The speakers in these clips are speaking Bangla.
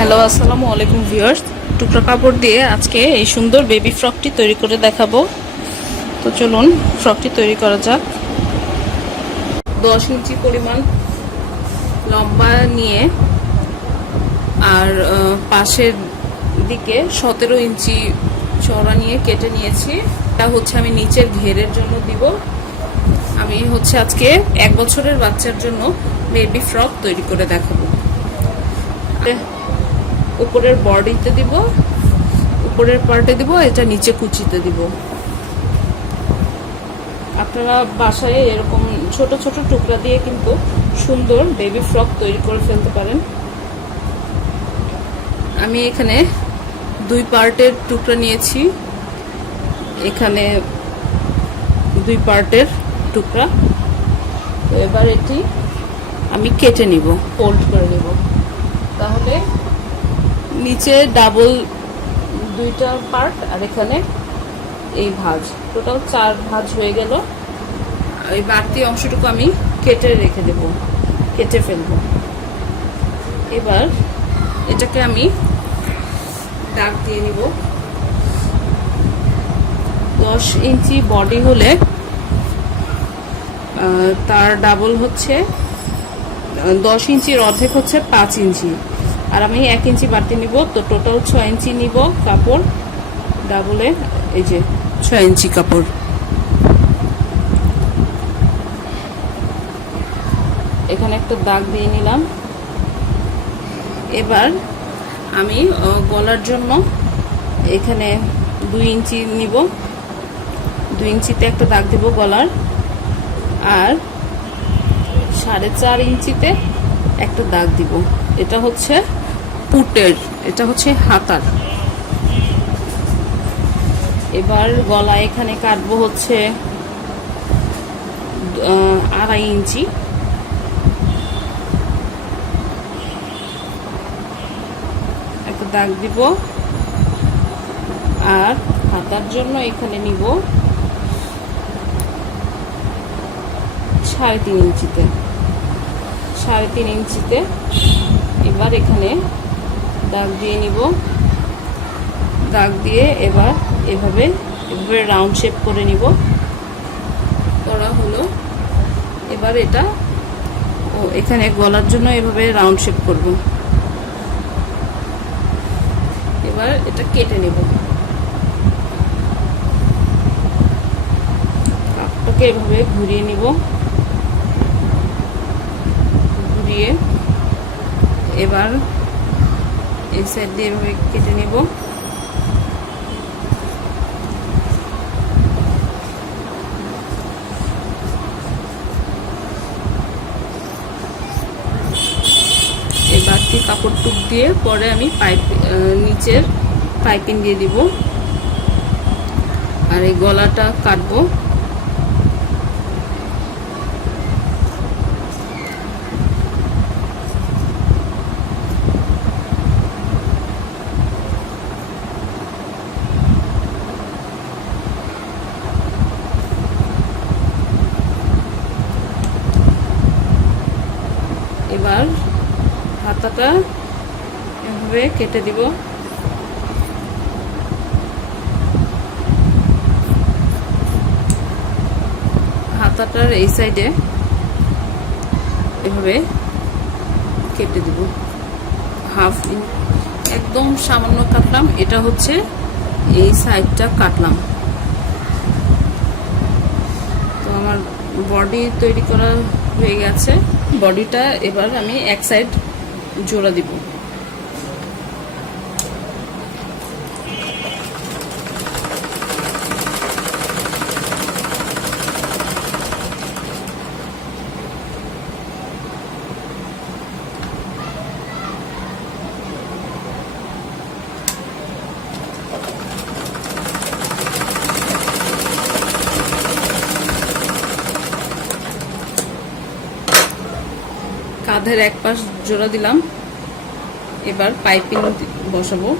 হ্যালো, আসসালামু আলাইকুম ভিউয়ার্স। টুকরা কাপড় দিয়ে আজকে এই সুন্দর বেবি ফ্রকটি তৈরি করে দেখাবো। তো চলুন ফ্রকটি তৈরি করা যাক। 10 ইঞ্চি পরিমাণ লম্বা নিয়ে আর পাশের দিকে 17 ইঞ্চি চওড়া নিয়ে কেটে নিয়েছি। এটা হচ্ছে আমি নিচের ঘেরের জন্য দিব। আমি হচ্ছে আজকে 1 বছরের বাচ্চার জন্য বেবি ফ্রক তৈরি করে দেখাবো। উপরের বডিতে দিব, উপরের পার্টে দিব, এটা নিচে কুচিতে দিব। আপনারা বাসায় এরকম ছোট ছোট টুকরা দিয়ে কিন্তু সুন্দর বেবি ফ্রক তৈরি করে ফেলতে পারেন। আমি এখানে 2 পার্টের টুকরা নিয়েছি, এখানে 2 পার্টের টুকরা। তো এবার এটি আমি কেটে নিব, ফোল্ড করে নেব। তাহলে নিচে ডাবল 2টা পার্ট আর এখানে এই ভাঁজ, টোটাল 4 ভাঁজ হয়ে গেল। এই বাড়তি অংশটুকু আমি কেটে রেখে দেব, কেটে ফেলবো। এবার এটাকে আমি দাগ দিয়ে নিব। 10 ইঞ্চি বডি হলে তার ডাবল হচ্ছে 10 ইঞ্চির অর্ধেক হচ্ছে 5 ইঞ্চি, আর আমি 1 ইঞ্চি বাড়তি নিব। তো টোটাল 6 ইঞ্চি নিব কাপড়, ডাবলে এই যে 6 ইঞ্চি কাপড়। এখানে একটা দাগ দিয়ে নিলাম। এবার আমি গলার জন্য এখানে 2 ইঞ্চি নিব, 2 ইঞ্চিতে একটা দাগ দেব গলার, আর 4.5 ইঞ্চিতে একটা দাগ দিব। এটা হচ্ছে পুটের, এটা হচ্ছে হাতার। এবার গলা এখানে কাটবো হচ্ছে 2.5 ইঞ্চি। একটা দাগ দিব, আর হাতার জন্য এখানে নিব 3.5 ইঞ্চিতে, 3.5 ইঞ্চিতে। এবার এখানে দাগ দিয়ে নিব, দাগ দিয়ে এবার এভাবে রাউন্ড শেপ করে নিব। করা হলো। এবার এটা এখানে গলার জন্য এভাবে রাউন্ড শেপ করব। এবার এটা কেটে নেব। কাপটাকে এভাবে ঘুরিয়ে নিব, ঘুরিয়ে এবার এই সাইড দিয়ে এভাবে কেটে নেব। এই বাড়তি কাপড় টুক দিয়ে পরে আমি নিচের পাইপিং দিয়ে দিব, আর এই গলাটা কাটবো। এবার হাতাটা এভাবে কেটে দিব। হাতাটার এই সাইডে এভাবে কেটে দিব, একদম সামান্য কাটলাম। এটা হচ্ছে এই সাইডটা কাটলাম। তো আমার বডি তৈরি করা হয়ে গেছে। বডিটা এবার আমি এক সাইড জোড়া দিব। কাঁধের এক পাশ জোড়া দিলাম। এবার পাইপিং বসাবো।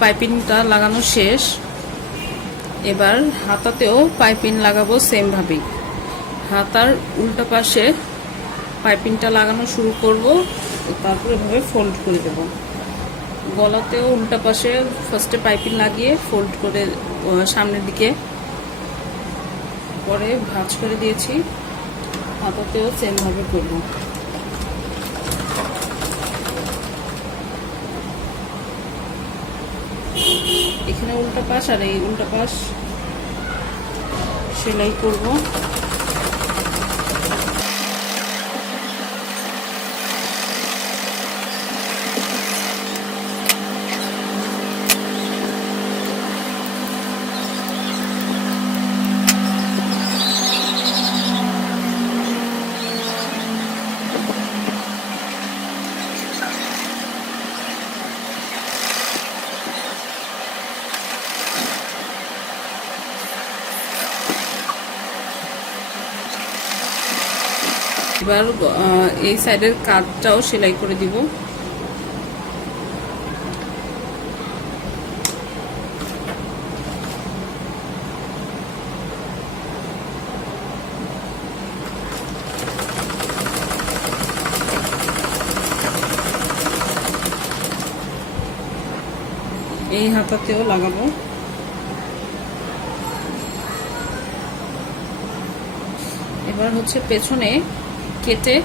পাইপিংটা লাগানো শেষ। এবার হাতাতেও পাইপিং লাগাবো সেম ভাবেই। হাতার উল্টা পাশে পাইপিংটা লাগানো শুরু করব, তারপর এভাবে ফোল্ড করে দেব। গলাতেও উল্টা পাশে ফার্স্টে পাইপিং লাগিয়ে ফোল্ড করে সামনের দিকে পরে ভাঁজ করে দিয়েছি। হাতাতেও সেম ভাবে করব। এখানে উল্টা পাশ আর এই উল্টা পাশ সেলাই করব। এবার এই সাইডের কাজটাও সেলাই করে দিব। এই হাতাতেও লাগাবো। এবার হচ্ছে পেছনে কেটে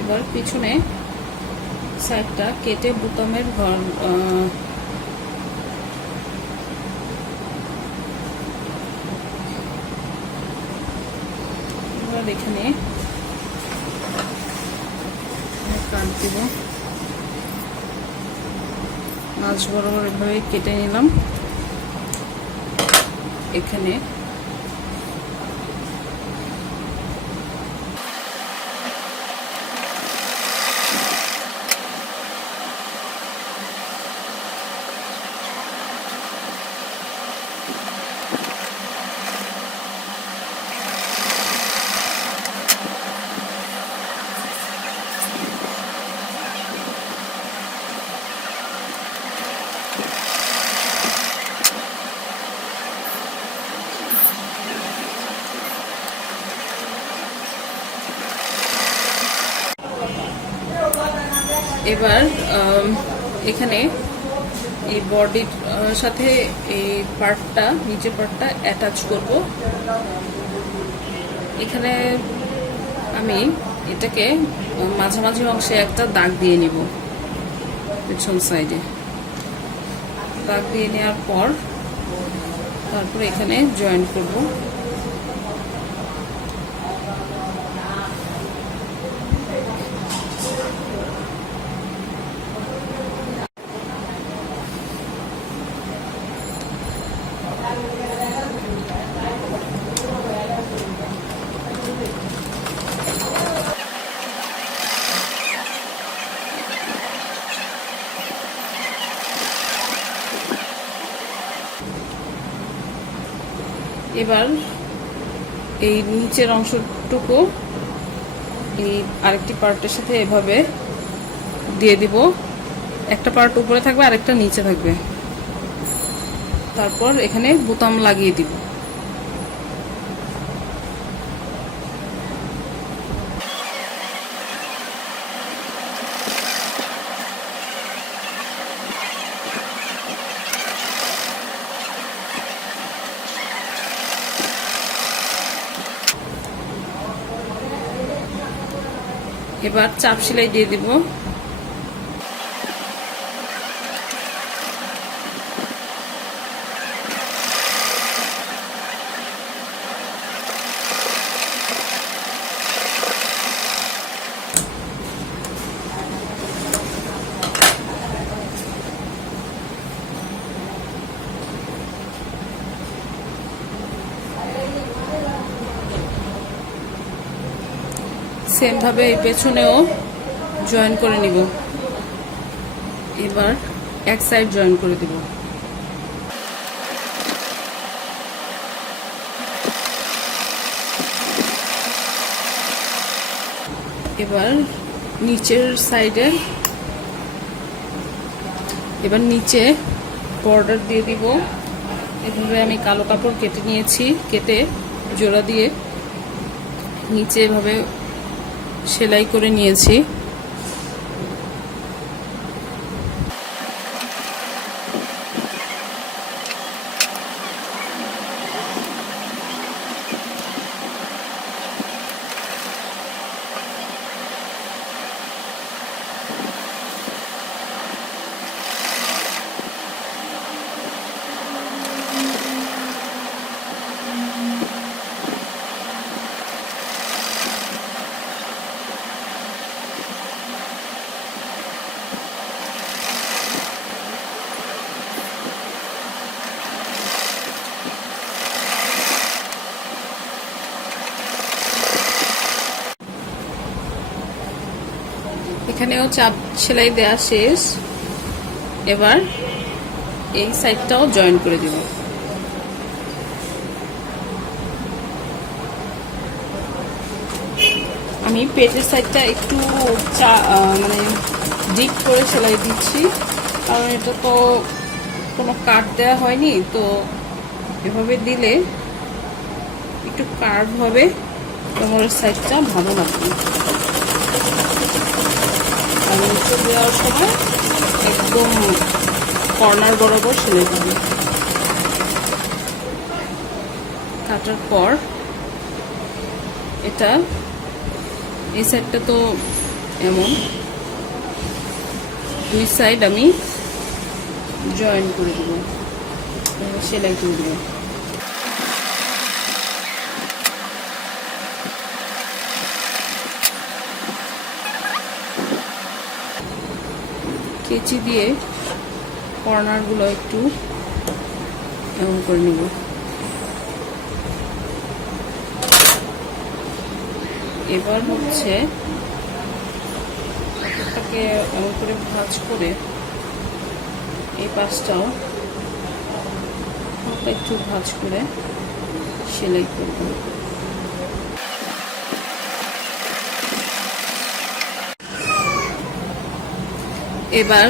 এবার পিছনে সাইডটা কেটে বোতামের ঘর এবার এখানে কাট দিব। মাছ বরাবর এভাবে কেটে নিলাম। এখানে এবার এখানে এই বডির সাথে এই পার্টটা নিচের পার্টটা অ্যাটাচ করব। এখানে আমি এটাকে মাঝামাঝি অংশে একটা দাগ দিয়ে নিব। পেছন সাইডে দাগ দিয়ে নেওয়ার পর তারপরে এখানে জয়েন করব। এবার এই নিচের অংশটুকু এই আরেকটি পার্টের সাথে এভাবে দিয়ে দিব। একটা পার্ট উপরে থাকবে, আরেকটা নিচে থাকবে। তারপর এখানে বোতাম লাগিয়ে দিব। এবার চাপ সেলাই দিয়ে দিব। সেম ভাবে এই পেছনেও জয়েন করে নিব। এবার এক সাইড জয়েন করে দিব। এবার নিচের সাইডে এবার নিচে বর্ডার দিয়ে দিব। এভাবে আমি কালো কাপড় কেটে নিয়েছি, কেটে জোড়া দিয়ে নিচে এভাবে সেলাই করে নিয়েছি। এখানেও চাপ সেলাই দেওয়া শেষ। এবার এই সাইডটাও জয়েন করে দিব। আমি পেটের সাইডটা একটু মানে ডিপ করে সেলাই দিচ্ছি, কারণ এটা তো কোনো কাট দেওয়া হয়নি, তো এভাবে দিলে একটু কার্ভ হবে, কোমরের সাইডটা ভালো লাগবে। আর নিচে দেওয়ার সময় একদম কর্নার বরাবর সেলাই করবে। কাটার পর এটা এই সাইডটা তো এমন, দুই সাইড আমি জয়েন করে দেব, সেলাই করে দেব। কেচি দিয়ে কর্নারগুলো একটু এমন করে নিব। এবার হচ্ছে এটাকে এমন করে ভাঁজ করে এই পাশটাও একটু ভাঁজ করে সেলাই করব। এবার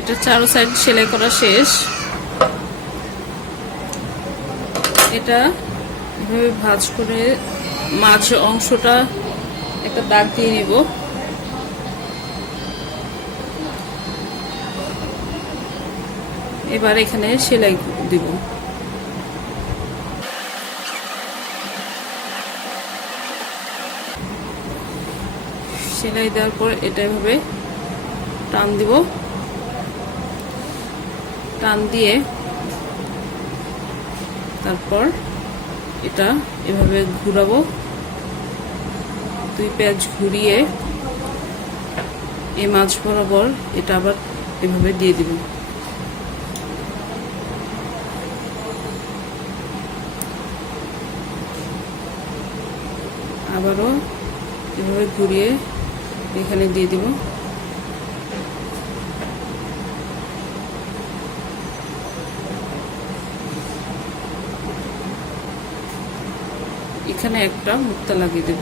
এটা চারো সাইড সেলাই করা শেষ। এটা এভাবে ভাঁজ করে মাঝ অংশটা একটা দাগ দিয়ে নিব। এবার এখানে সেলাই দিব। সেলাই দেওয়ার পর এটা এভাবে টান দিব, টান দিয়ে তারপর এটা এভাবে ঘুরাবো, দুই পেঁচ ঘুরিয়ে এই মাঝ বরাবর এটা আবার এভাবে দিয়ে দিব। আবারও এভাবে ঘুরিয়ে এখানে দিয়ে দিব। এখানে একটা মুক্তা লাগিয়ে দেব।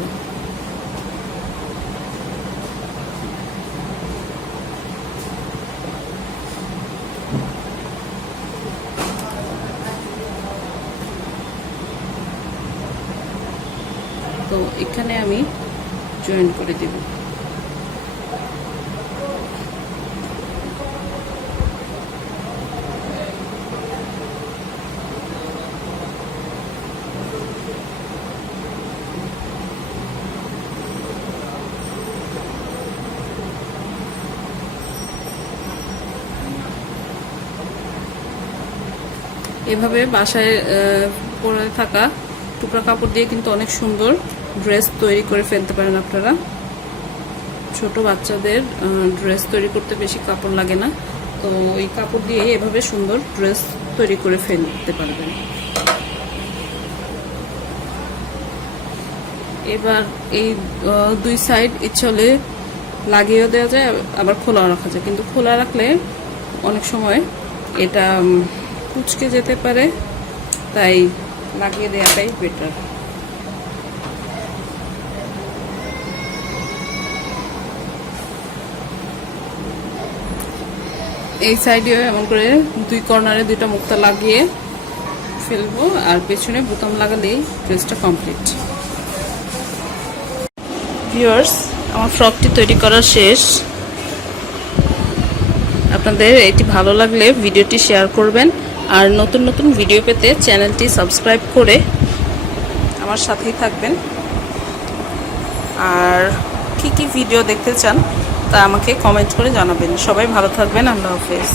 তো এখানে আমি জয়েন করে দেব। এভাবে বাসায় পরে থাকা টুকরা কাপড় দিয়ে কিন্তু অনেক সুন্দর ড্রেস তৈরি করে ফেলতে পারেন আপনারা। ছোট বাচ্চাদের ড্রেস তৈরি করতে বেশি কাপড় লাগে না, তো এই কাপড় দিয়ে এভাবে সুন্দর ড্রেস তৈরি করে ফেলতে পারবেন। এবার এই দুই সাইড ইচ্ছে হলে লাগিয়েও দেওয়া যায়, আবার খোলাও রাখা যায়, কিন্তু খোলা রাখলে অনেক সময় এটা কুঁচকে যেতে পারে, তাই লাগিয়ে দেওয়াটাই বেটার। এই সাইডে এমন করে দুই কর্নারে দুইটা মুক্তা লাগিয়ে ফেলবো, আর পেছনে বোতাম লাগালেই ড্রেসটা কমপ্লিট। ভিউয়ার্স, আমার ফ্রকটি তৈরি করা শেষ। আপনাদের এটি ভালো লাগলে ভিডিওটি শেয়ার করবেন, আর নতুন নতুন ভিডিও পেতে চ্যানেলটি সাবস্ক্রাইব করে আমার সাথেই থাকবেন। আর কি কি ভিডিও দেখতে চান তা আমাকে কমেন্ট করে জানাবেন। সবাই ভালো থাকবেন। আল্লাহ হাফেজ।